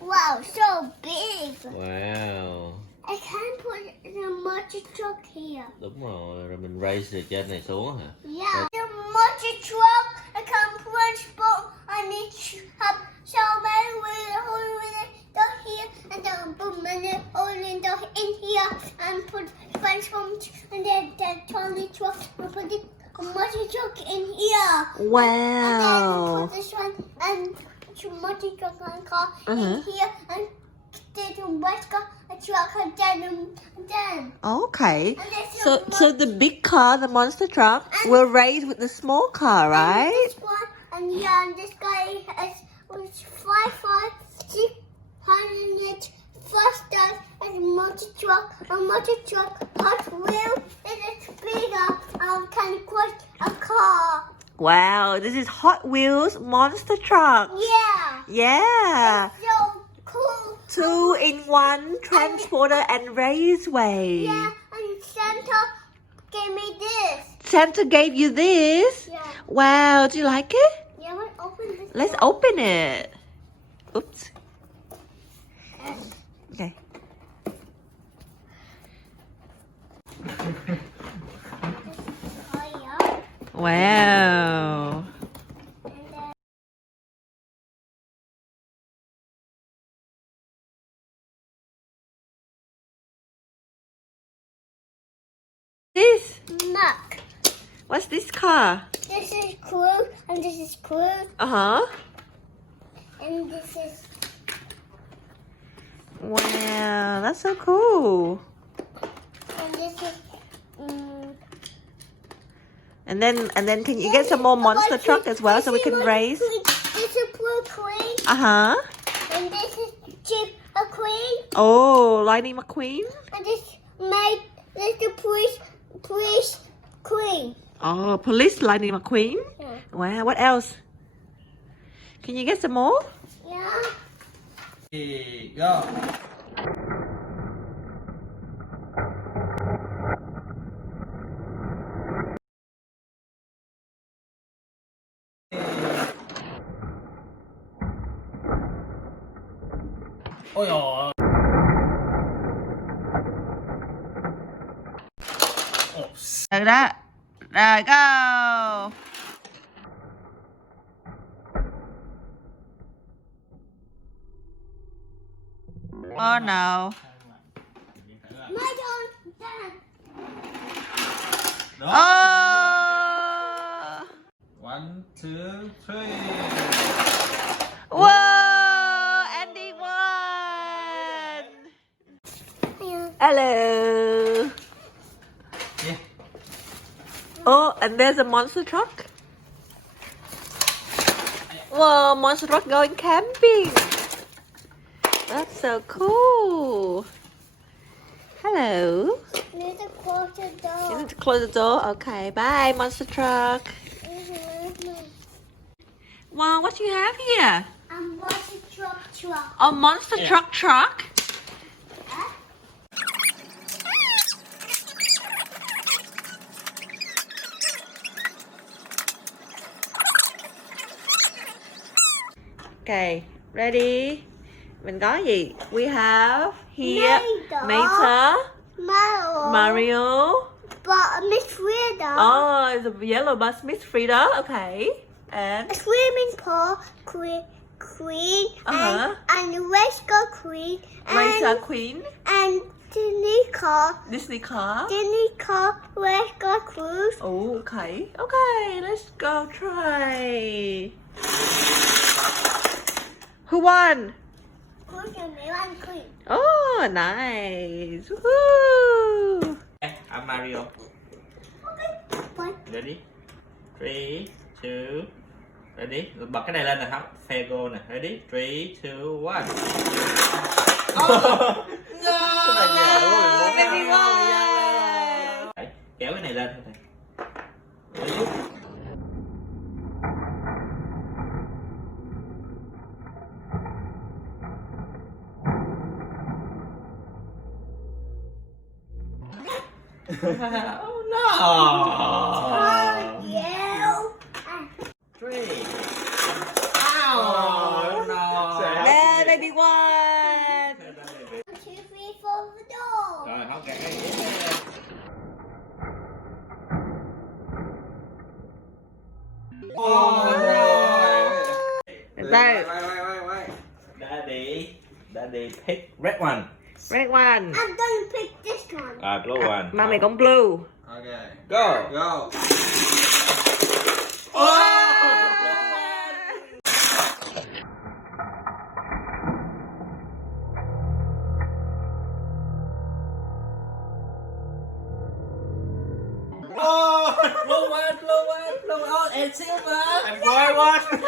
Wow, so big. Wow. I can put the motor truck here. Đúng rồi, rồi mình raise từ trên này xuống hả? Yeah. The motor truck, I can punch ball and it have so many wheels down here and then put many holding down in here and put punch ball and then trolley truck and put the motor truck in here. Wow. And then put this one and motor truck and car in here and then a truck and then. Okay. And there's So the big car, the monster truck, will race with the small car, And right? this one, and yeah, and this guy was 5,600 faster as a motor truck. A motor truck, Hot Wheels, it is bigger, can quite a car. Wow, this is Hot Wheels monster truck. Yeah. Yeah. It's so cool. 2-in-1 transporter and raceway. Yeah, and Santa gave me this. Santa gave you this? Yeah. Wow, do you like it? Yeah, let's open this. Let's open it. Oops. Okay. Wow. This? Muck. What's this car? This is Cruz, and this is Cruz, Uh-huh. and this is. Wow, that's so cool. And this is. And then can you get some more monster truck as well so we can race? This is Blue Queen, Uh-huh. and this is Jeep a Queen, Oh, Lightning McQueen. and this is police Queen. Oh, police Lightning McQueen. Yeah. Wow, what else? Can you get some more? Yeah. Go. Ôi dồi. Được đó. Rồi, go. Oh no. My turn. Dad. Đó. Oh. 1, 2, 3. Whoa, Andy won. Yeah. Hello. Yeah. Oh, and there's a monster truck. Whoa, monster truck going camping. That's so cool. Hello. Need to close the You door. need to close the door. Okay, bye, monster truck. Wow, what do you have here? I'm watching truck. A monster truck. Okay, ready? Mình có gì? We have here Mater, Mario. But Miss Frida. Oh, it's a yellow bus, Miss Frida. Okay, and A swimming pool queen Uh-huh. and Rescue Queen Racer Queen, and Disney car. Rescue Cruz. Oh, okay. Okay, let's go try. Who won? Cruz and Milan Queen. Oh, nice. Woohoo! I'm Mario. One. Ready? 3, 2. Ready? Rồi bật cái này lên nè không? Fago nè. Ready? 3, 2, 1. Baby won! Đấy, kéo cái này lên thôi thầy. Oh No. Yeah. 3. Oh, no. Yeah, baby one. 1, 2, 3, 4 the door. Rồi, không kệ. Oh, no. Wait. Daddy pick red one. Red one. I'm going to pick this one. Blue one. Mommy con blue. Okay. Go. Go. Oh, blue one. Oh, and silver. And white one.